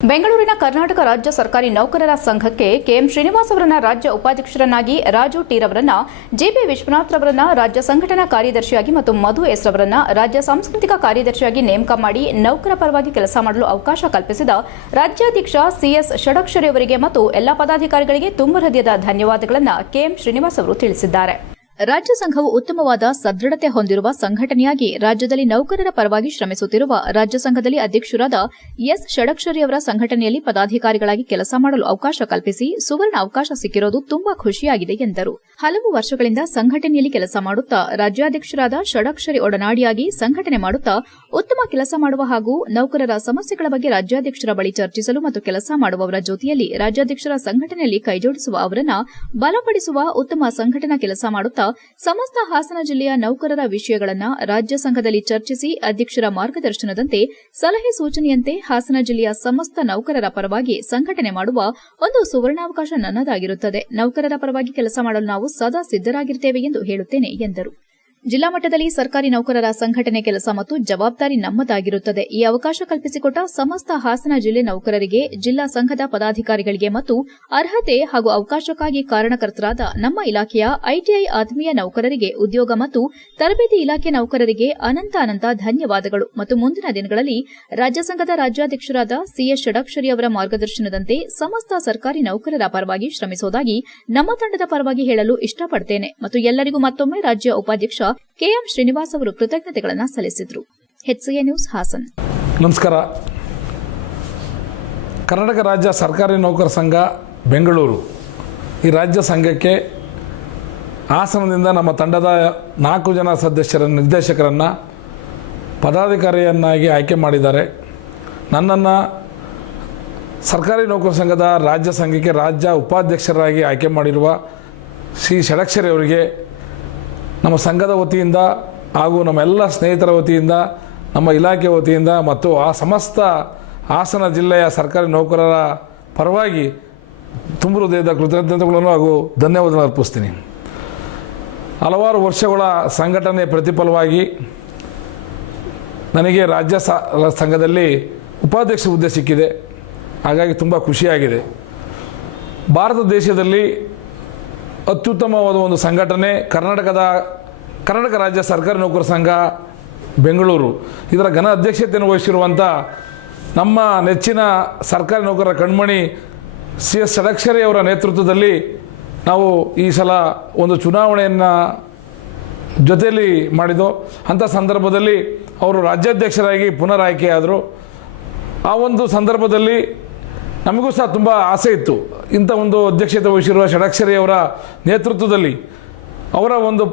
ಬೆಂಗಳೂರಿನ ಕರ್ನಾಟಕ ರಾಜ್ಯ ಸರ್ಕಾರಿ ನೌಕರರ ಸಂಘಕ್ಕೆ ಕೆಎಂ ಶ್ರೀನಿವಾಸ್ ಅವರನ್ನ ರಾಜ್ಯ ಉಪಾಧ್ಯಕ್ಷರನ್ನಾಗಿ, ರಾಜು ಟಿ ರವರನ್ನ, ಜಿಬಿ ವಿಶ್ವನಾಥ್ ರವರನ್ನ ರಾಜ್ಯ ಸಂಘಟನಾ ಕಾರ್ಯದರ್ಶಿಯಾಗಿ ಮತ್ತು ಮಧು ಎಸ್ ರವರನ್ನ ರಾಜ್ಯ ಸಾಂಸ್ಕೃತಿಕ ಕಾರ್ಯದರ್ಶಿಯಾಗಿ ನೇಮಕ ಮಾಡಿ ನೌಕರ ಪರವಾಗಿ ಕೆಲಸ ಮಾಡಲು ಅವಕಾಶ ಕಲ್ಪಿಸಿದ ರಾಜ್ಯಾಧ್ಯಕ್ಷ ಸಿಎಸ್ ಷಡಕ್ಷರಿ ಅವರಿಗೆ ಮತ್ತು ಎಲ್ಲ ಪದಾಧಿಕಾರಿಗಳಿಗೆ ತುಂಬ ಹೃದಯದ ಧನ್ಯವಾದಗಳನ್ನು ಕೆಎಂ ಶ್ರೀನಿವಾಸ್ ಅವರು ತಿಳಿಸಿದ್ದಾರೆ. ರಾಜ್ಯ ಸಂಘವು ಉತ್ತಮವಾದ ಸದೃಢತೆ ಹೊಂದಿರುವ ಸಂಘಟನೆಯಾಗಿ ರಾಜ್ಯದಲ್ಲಿ ನೌಕರರ ಪರವಾಗಿ ಶ್ರಮಿಸುತ್ತಿರುವ ರಾಜ್ಯ ಸಂಘದಲ್ಲಿ ಅಧ್ಯಕ್ಷರಾದ ಎಸ್ ಷಡಕ್ಷರಿ ಅವರ ಸಂಘಟನೆಯಲ್ಲಿ ಪದಾಧಿಕಾರಿಗಳಾಗಿ ಕೆಲಸ ಮಾಡಲು ಅವಕಾಶ ಕಲ್ಪಿಸಿ ಸುವರ್ಣ ಅವಕಾಶ ಸಿಕ್ಕಿರೋದು ತುಂಬಾ ಖುಷಿಯಾಗಿದೆ ಎಂದರು. ಹಲವು ವರ್ಷಗಳಿಂದ ಸಂಘಟನೆಯಲ್ಲಿ ಕೆಲಸ ಮಾಡುತ್ತಾ ರಾಜ್ಯಾಧ್ಯಕ್ಷರಾದ ಷಡಕ್ಷರಿ ಒಡನಾಡಿಯಾಗಿ ಸಂಘಟನೆ ಮಾಡುತ್ತಾ ಉತ್ತಮ ಕೆಲಸ ಮಾಡುವ ಹಾಗೂ ನೌಕರರ ಸಮಸ್ಯೆಗಳ ಬಗ್ಗೆ ರಾಜ್ಯಾಧ್ಯಕ್ಷರ ಬಳಿ ಚರ್ಚಿಸಲು ಮತ್ತು ಕೆಲಸ ಮಾಡುವವರ ಜೊತೆಯಲ್ಲಿ ರಾಜ್ಯಾಧ್ಯಕ್ಷರ ಸಂಘಟನೆಯಲ್ಲಿ ಕೈಜೋಡಿಸುವ ಅವರನ್ನ ಬಲಪಡಿಸುವ ಉತ್ತಮ ಸಂಘಟನಾ ಕೆಲಸ ಮಾಡುತ್ತಾ ಸಮಸ್ತ ಹಾಸನ ಜಿಲ್ಲೆಯ ನೌಕರರ ವಿಷಯಗಳನ್ನು ರಾಜ್ಯ ಸಂಘದಲ್ಲಿ ಚರ್ಚಿಸಿ ಅಧ್ಯಕ್ಷರ ಮಾರ್ಗದರ್ಶನದಂತೆ ಸಲಹೆ ಸೂಚನೆಯಂತೆ ಹಾಸನ ಜಿಲ್ಲೆಯ ಸಮಸ್ತ ನೌಕರರ ಪರವಾಗಿ ಸಂಘಟನೆ ಮಾಡುವ ಒಂದು ಸುವರ್ಣಾವಕಾಶ ನನ್ನದಾಗಿರುತ್ತದೆ. ನೌಕರರ ಪರವಾಗಿ ಕೆಲಸ ಮಾಡಲು ನಾವು ಸದಾ ಸಿದ್ದರಾಗಿರುತ್ತೇವೆ ಎಂದು ಹೇಳುತ್ತೇನೆ ಎಂದರು. ಜಿಲ್ಲಾ ಮಟ್ಟದಲ್ಲಿ ಸರ್ಕಾರಿ ನೌಕರರ ಸಂಘಟನೆ ಕೆಲಸ ಮತ್ತು ಜವಾಬ್ದಾರಿ ನಮ್ಮದಾಗಿರುತ್ತದೆ. ಈ ಅವಕಾಶ ಕಲ್ಪಿಸಿಕೊಟ್ಟ ಸಮಸ್ತ ಹಾಸನ ಜಿಲ್ಲೆ ನೌಕರರಿಗೆ, ಜಿಲ್ಲಾ ಸಂಘದ ಪದಾಧಿಕಾರಿಗಳಿಗೆ ಮತ್ತು ಅರ್ಹತೆ ಹಾಗೂ ಅವಕಾಶಕ್ಕಾಗಿ ಕಾರಣಕರ್ತರಾದ ನಮ್ಮ ಇಲಾಖೆಯ ಐಟಿಐ ಆತ್ಮೀಯ ನೌಕರರಿಗೆ, ಉದ್ಯೋಗ ಮತ್ತು ತರಬೇತಿ ಇಲಾಖೆ ನೌಕರರಿಗೆ ಅನಂತ ಧನ್ಯವಾದಗಳು ಮತ್ತು ಮುಂದಿನ ದಿನಗಳಲ್ಲಿ ರಾಜ್ಯ ಸಂಘದ ರಾಜ್ಯಾಧ್ಯಕ್ಷರಾದ ಸಿಎಸ್ ಷಡಕ್ಷರಿ ಅವರ ಮಾರ್ಗದರ್ಶನದಂತೆ ಸಮಸ್ತ ಸರ್ಕಾರಿ ನೌಕರರ ಪರವಾಗಿ ಶ್ರಮಿಸುವುದಾಗಿ ನಮ್ಮ ತಂಡದ ಪರವಾಗಿ ಹೇಳಲು ಇಷ್ಟಪಡುತ್ತೇನೆ ಮತ್ತು ಎಲ್ಲರಿಗೂ ಮತ್ತೊಮ್ಮೆ ರಾಜ್ಯ ಉಪಾಧ್ಯಕ್ಷ ಕೆಎಂ ಶ್ರೀನಿವಾಸ್ ಅವರು ಕೃತಜ್ಞತೆಗಳನ್ನು ಸಲ್ಲಿಸಿದರು. HCA news Hassan. ನಮಸ್ಕಾರ. ಕರ್ನಾಟಕ ರಾಜ್ಯ ಸರ್ಕಾರಿ ನೌಕರ ಸಂಘ ಬೆಂಗಳೂರು ಈ ರಾಜ್ಯ ಸಂಘಕ್ಕೆ ಹಾಸನದಿಂದ ನಮ್ಮ ತಂಡದ 4 ಜನ ನಿರ್ದೇಶಕರನ್ನು ಪದಾಧಿಕಾರಿಯನ್ನಾಗಿ ಆಯ್ಕೆ ಮಾಡಿದ್ದಾರೆ. ನನ್ನನ್ನು ಸರ್ಕಾರಿ ನೌಕರ ಸಂಘದ ರಾಜ್ಯ ಸಂಘಕ್ಕೆ ರಾಜ್ಯ ಉಪಾಧ್ಯಕ್ಷರಾಗಿ ಆಯ್ಕೆ ಮಾಡಿರುವ ಶ್ರೀ ಷಡಕ್ಷರಿ ಅವರಿಗೆ ನಮ್ಮ ಸಂಘದ ವತಿಯಿಂದ ಹಾಗೂ ನಮ್ಮೆಲ್ಲ ಸ್ನೇಹಿತರ ವತಿಯಿಂದ, ನಮ್ಮ ಇಲಾಖೆ ವತಿಯಿಂದ ಮತ್ತು ಆ ಸಮಸ್ತ ಹಾಸನ ಜಿಲ್ಲೆಯ ಸರ್ಕಾರಿ ನೌಕರರ ಪರವಾಗಿ ತುಂಬ ಹೃದಯದ ಕೃತಜ್ಞತೆಗಳನ್ನು ಹಾಗೂ ಧನ್ಯವಾದಗಳನ್ನು ಅರ್ಪಿಸ್ತೀನಿ. ಹಲವಾರು ವರ್ಷಗಳ ಸಂಘಟನೆ ಪ್ರತಿಫಲವಾಗಿ ನನಗೆ ರಾಜ್ಯ ಸಂಘದಲ್ಲಿ ಉಪಾಧ್ಯಕ್ಷ ಹುದ್ದೆ ಸಿಕ್ಕಿದೆ. ಹಾಗಾಗಿ ತುಂಬ ಖುಷಿಯಾಗಿದೆ. ಭಾರತ ದೇಶದಲ್ಲಿ ಅತ್ಯುತ್ತಮವಾದ ಒಂದು ಸಂಘಟನೆ ಕರ್ನಾಟಕ ರಾಜ್ಯ ಸರ್ಕಾರಿ ನೌಕರ ಸಂಘ ಬೆಂಗಳೂರು. ಇದರ ಘನ ಅಧ್ಯಕ್ಷತೆಯನ್ನು ವಹಿಸಿರುವಂಥ ನಮ್ಮ ನೆಚ್ಚಿನ ಸರ್ಕಾರಿ ನೌಕರರ ಕಣ್ಮಣಿ ಸಿಎಸ್ ಷಡಕ್ಷರಿ ಅವರ ನೇತೃತ್ವದಲ್ಲಿ ನಾವು ಈ ಸಲ ಒಂದು ಚುನಾವಣೆಯನ್ನು ಜೊತೆಯಲ್ಲಿ ಮಾಡಿದೋ. ಅಂಥ ಸಂದರ್ಭದಲ್ಲಿ ಅವರು ರಾಜ್ಯಾಧ್ಯಕ್ಷರಾಗಿ ಪುನರ್ ಆಯ್ಕೆಯಾದರು. ಆ ಒಂದು ಸಂದರ್ಭದಲ್ಲಿ ನಮಗೂ ಸಹ ತುಂಬ ಆಸೆ ಇತ್ತು. ಇಂಥ ಒಂದು ಅಧ್ಯಕ್ಷತೆ ವಹಿಸಿರುವ ಷಡಕ್ಷರಿ ಅವರ ನೇತೃತ್ವದಲ್ಲಿ ಅವರ ಒಂದು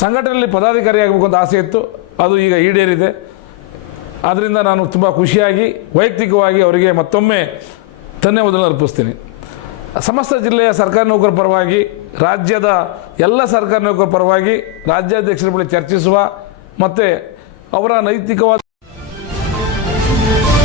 ಸಂಘಟನೆಯಲ್ಲಿ ಪದಾಧಿಕಾರಿಯಾಗಬೇಕು ಅಂತ ಆಸೆ ಇತ್ತು. ಅದು ಈಗ ಈಡೇರಿದೆ. ಆದ್ದರಿಂದ ನಾನು ತುಂಬ ಖುಷಿಯಾಗಿ ವೈಯಕ್ತಿಕವಾಗಿ ಅವರಿಗೆ ಮತ್ತೊಮ್ಮೆ ಧನ್ಯವಾದಗಳನ್ನು ಅರ್ಪಿಸ್ತೀನಿ. ಸಮಸ್ತ ಜಿಲ್ಲೆಯ ಸರ್ಕಾರಿ ನೌಕರರ ಪರವಾಗಿ, ರಾಜ್ಯದ ಎಲ್ಲ ಸರ್ಕಾರಿ ನೌಕರರ ಪರವಾಗಿ ರಾಜ್ಯಾಧ್ಯಕ್ಷರ ಬಳಿ ಚರ್ಚಿಸುವ ಮತ್ತು ಅವರ ನೈತಿಕವಾದ